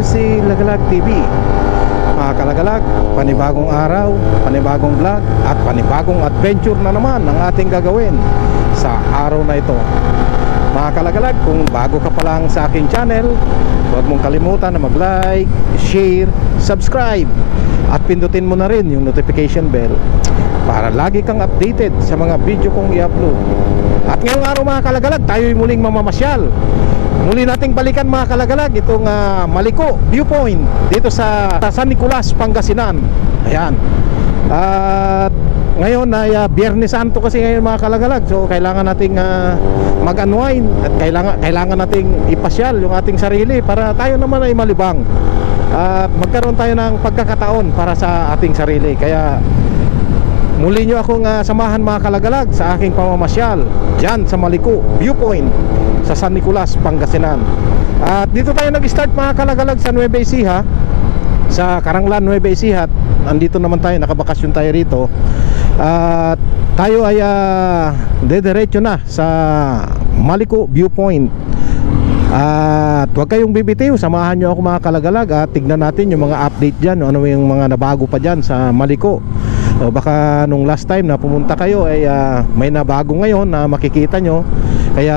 RC Lagalag TV. Mga kalagalag, panibagong araw, panibagong vlog at panibagong adventure na naman ang ating gagawin sa araw na ito. Mga kalagalag, kung bago ka pa lang sa aking channel, huwag mong kalimutan na mag-like, share, subscribe at pindutin mo na rin yung notification bell para lagi kang updated sa mga video kong i-upload. At ngayong araw mga kalagalag, tayo'y muling mamamasyal. Muli nating balikan mga kalagalag itong Maliko Viewpoint dito sa San Nicolas, Pangasinan. Ayan. At ngayon ay Biyernes Santo kasi ngayon mga kalagalag. So kailangan nating mag-unwind at kailangan nating ipasyal yung ating sarili para tayo naman ay malibang. At magkaroon tayo ng pagkakataon para sa ating sarili. Kaya muli nyo akong samahan mga kalagalag sa aking pamamasyal dyan sa Maliko Viewpoint sa San Nicolas, Pangasinan. At dito tayo nag-start mga kalagalag sa Nueva Ecija, sa Karanglan, Nueva Ecija. Andito naman tayo, nakabakasyon tayo rito. At tayo ay dediretso na sa Maliko Viewpoint. At huwag kayong bibitiw, samahan nyo ako mga kalagalag at tignan natin yung mga update dyan, ano yung mga nabago pa dyan sa Maliko. O baka nung last time na pumunta kayo ay may nabago ngayon na makikita nyo. Kaya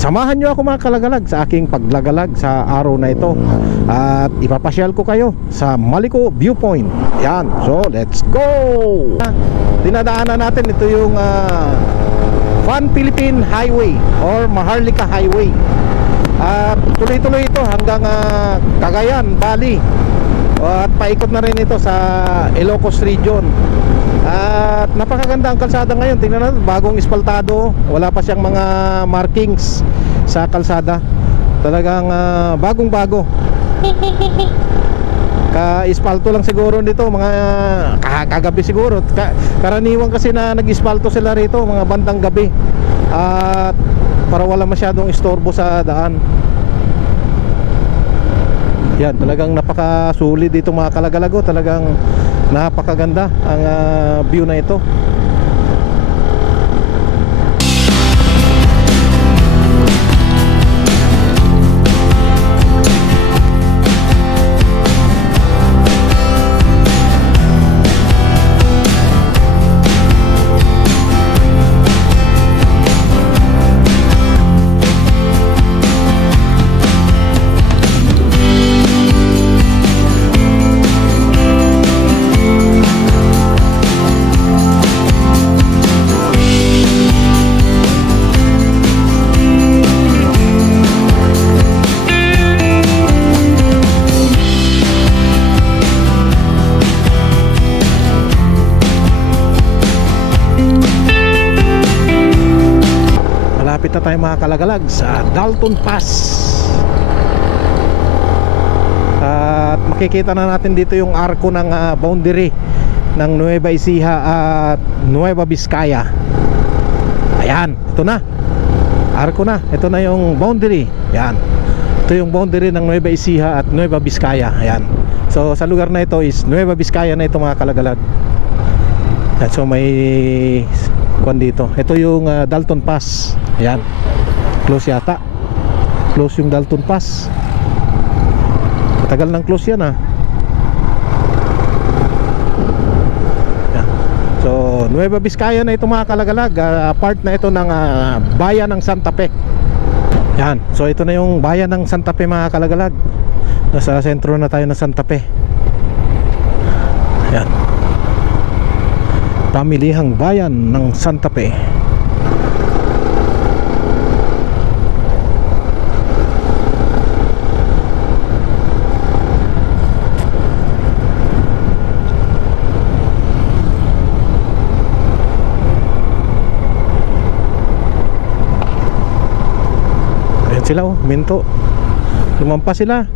samahan nyo ako mga kalagalag sa aking paglagalag sa araw na ito. At ipapasyal ko kayo sa Maliko Viewpoint. Yan, so let's go! Dinadaanan natin ito yung Van Philippine Highway or Maharlika Highway. Tuloy-tuloy ito hanggang Cagayan, Bali. At paikot na rin ito sa Ilocos Region. At napakaganda ang kalsada ngayon. Tingnan natin, bagong ispaltado. Wala pa siyang mga markings sa kalsada. Talagang bagong-bago. Ka-ispalto lang siguro dito, mga kagabi siguro. Karaniwan kasi na nag-ispalto sila rito mga bandang gabi. At para wala masyadong istorbo sa daan. Yan, talagang napakasulit dito mga kalagalago. Talagang napakaganda ang view na ito. Malapit na tayo mga kalagalag sa Dalton Pass. At makikita na natin dito yung arko ng boundary ng Nueva Ecija at Nueva Vizcaya. Ayan, ito na. Arko na, ito na yung boundary. Ayan, ito yung boundary ng Nueva Ecija at Nueva Vizcaya. Ayan. So sa lugar na ito is Nueva Vizcaya na ito mga kalagalag. At so may kuan dito. Ito yung Dalton Pass. Ayan. Close yata. Close yung Dalton Pass. Matagal nang close yan Ayan. So Nueva Vizcaya na ito mga kalagalag. Part na ito ng bayan ng Santa Fe. Ayan. So ito na yung bayan ng Santa Fe mga kalagalag. Nasa sentro na tayo ng Santa Fe. Ayan. Pamilihang bayan ng Santa Fe. Ayan sila minto. Lumampas sila.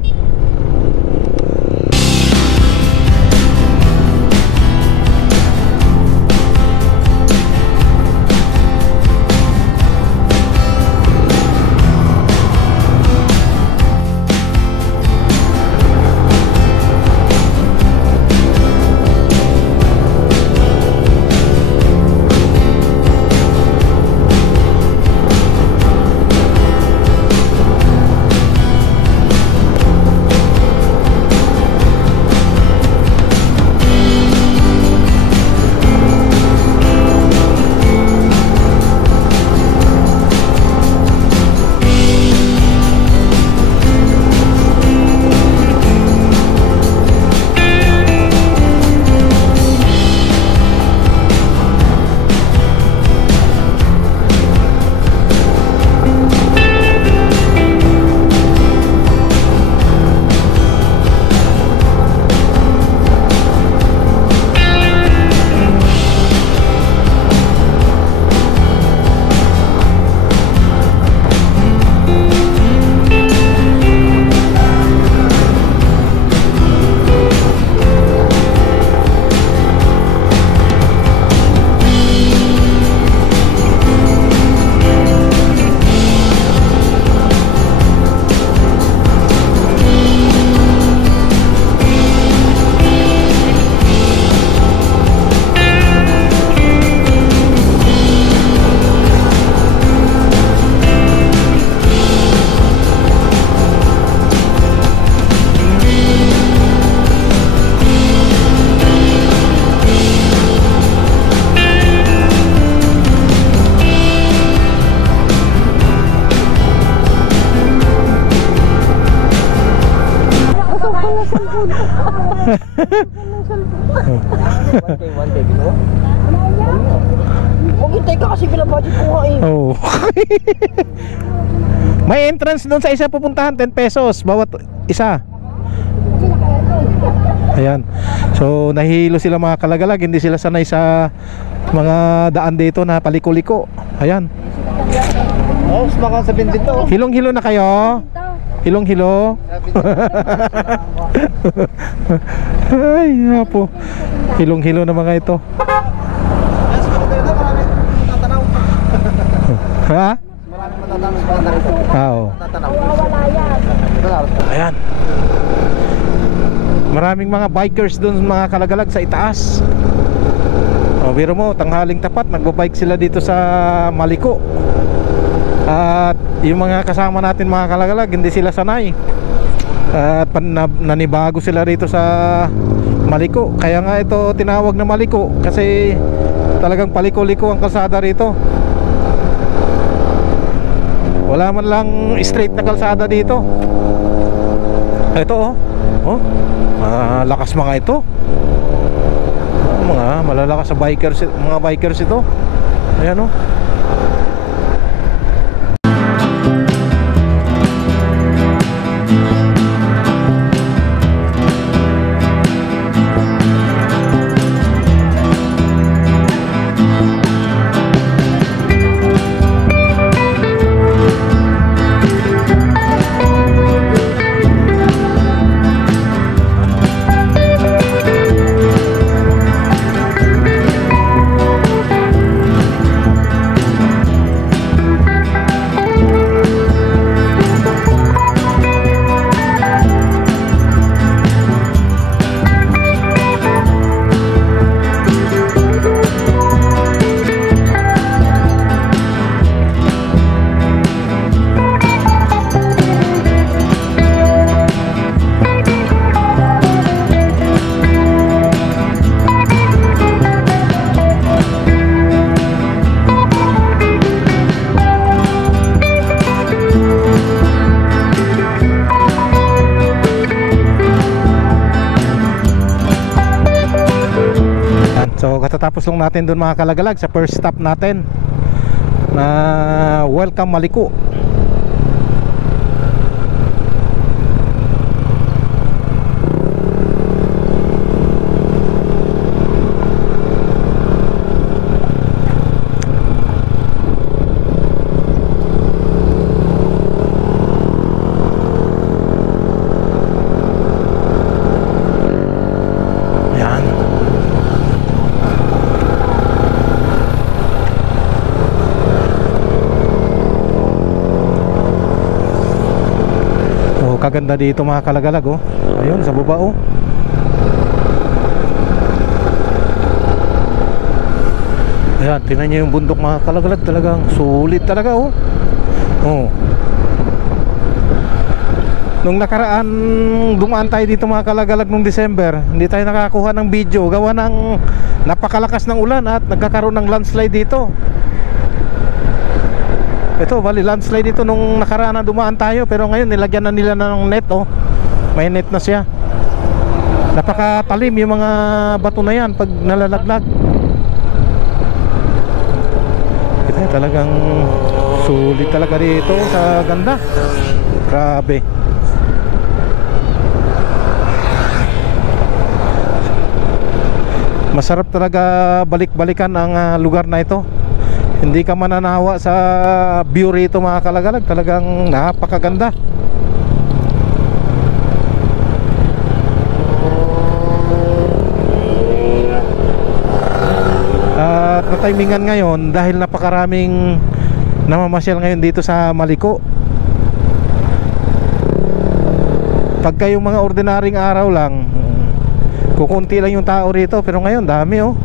One day, gino? Maghintay ka kasi binabudget ko nga eh. Oh. May entrance doon sa isa pupuntahan, 10 pesos bawat isa. Ayan. So nahihilo sila mga kalagalag, hindi sila sanay sa mga daan dito na paliko-liko. Ayan. Oh, sumakan sa bindin to. Hilong-hilo na kayo. Hilong-hilo. Ay, po. Hilong-hilo na mga ito. Ha? Maraming matatapos pa na rito. Oo. Ayan. Maraming mga bikers doon mga kalagalag sa itaas. O biro mo, tanghaling tapat nagbabike sila dito sa Maliko. At yung mga kasama natin mga kalagalag, hindi sila sanay. At nanibago sila rito sa Maliko. Kaya nga ito tinawag na Maliko kasi talagang paliko-liko ang kalsada rito. Wala man lang straight na kalsada dito. Ito oh. Oh. Lakas mga ito. Mga malalakas sa bikers, mga bikers ito. Ayan oh. So katatapos lang natin doon mga kalagalag sa first stop natin na Welcome Maliko. Kaganda dito mga kalagalag oh. Ayun sa baba oh. Ayan, tingnan nyo yung bundok mga kalagalag. Talagang sulit talaga oh. Oh. Nung nakaraan dumaan tayo dito mga kalagalag nung December, hindi tayo nakakuha ng video gawa ng napakalakas ng ulan at nagkakaroon ng landslide dito. Ito, bali landslide dito nung nakaraan na dumaan tayo. Pero ngayon nilagyan na nila ng net oh. May net na siya. Napakatalim yung mga bato na yan pag nalalaglag. Ito talagang sulit talaga dito sa ganda. Grabe. Masarap talaga balik-balikan ang lugar na ito. Hindi ka mananawa sa view rito mga kalagalag. Talagang napakaganda. At natimingan ngayon dahil napakaraming namamasyal ngayon dito sa Maliko. Pagka yung mga ordinaryong araw lang, kukunti lang yung tao rito. Pero ngayon dami oh.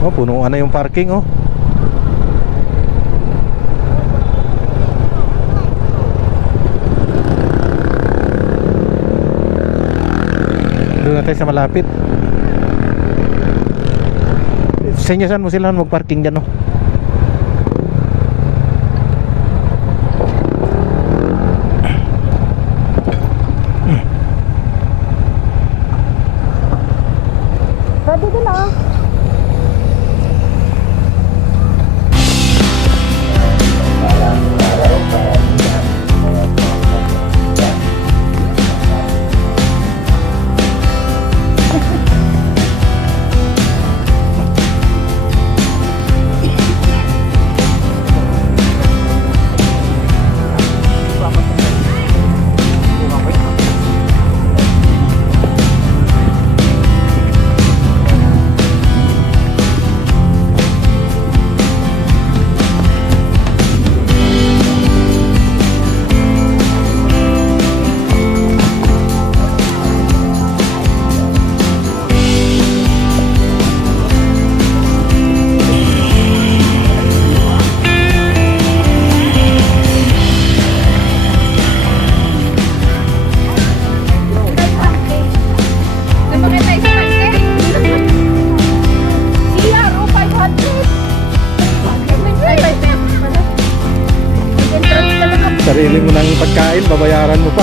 Oh, punuan na yung parking oh. Doon na tayo sa malapit. Senyasan mo sila magparking dyan oh. sarili mo ng pagkain, babayaran mo pa.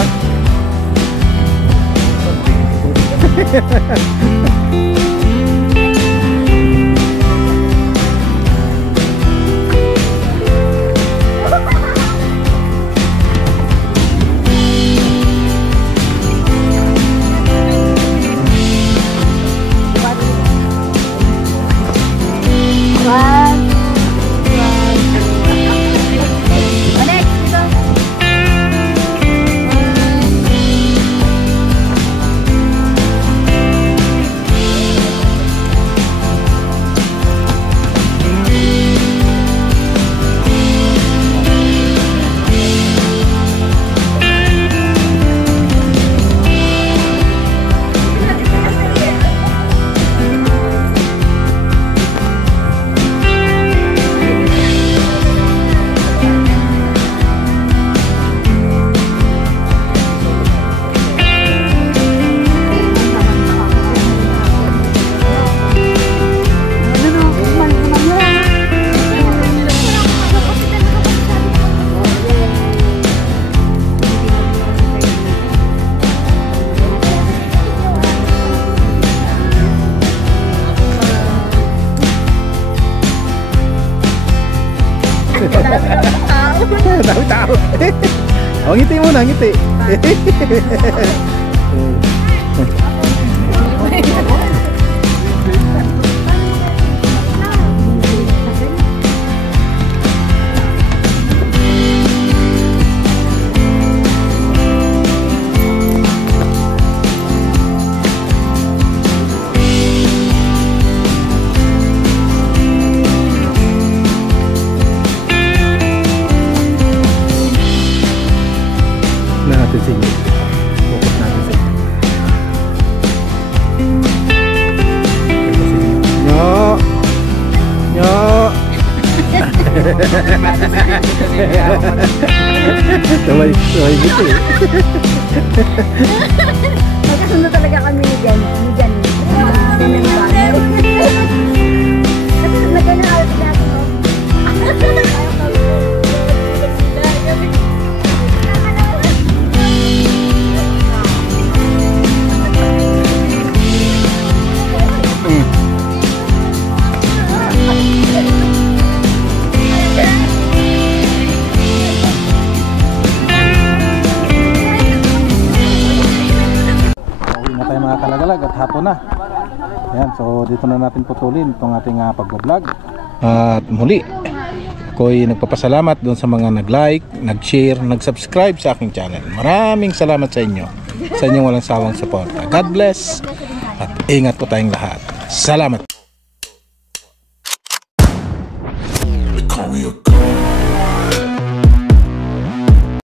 Dami tao. Oh, ngiti muna, ngiti. Natin sa inyo. Focus natin sa inyo. Nyo! Nyo! Sabay gitu eh. Magkasundo talaga kami ni Jan. Ni Jan. Kasi lagyan na alat natin. Mga kalagalag at hapon na. Ayan, so dito na natin putulin itong ating pagbablog. At muli, ako'y nagpapasalamat doon sa mga nag-like, nag-share, nag-subscribe sa aking channel. Maraming salamat sa inyo, sa inyong walang sawang suporta. God bless at ingat po tayong lahat. Salamat.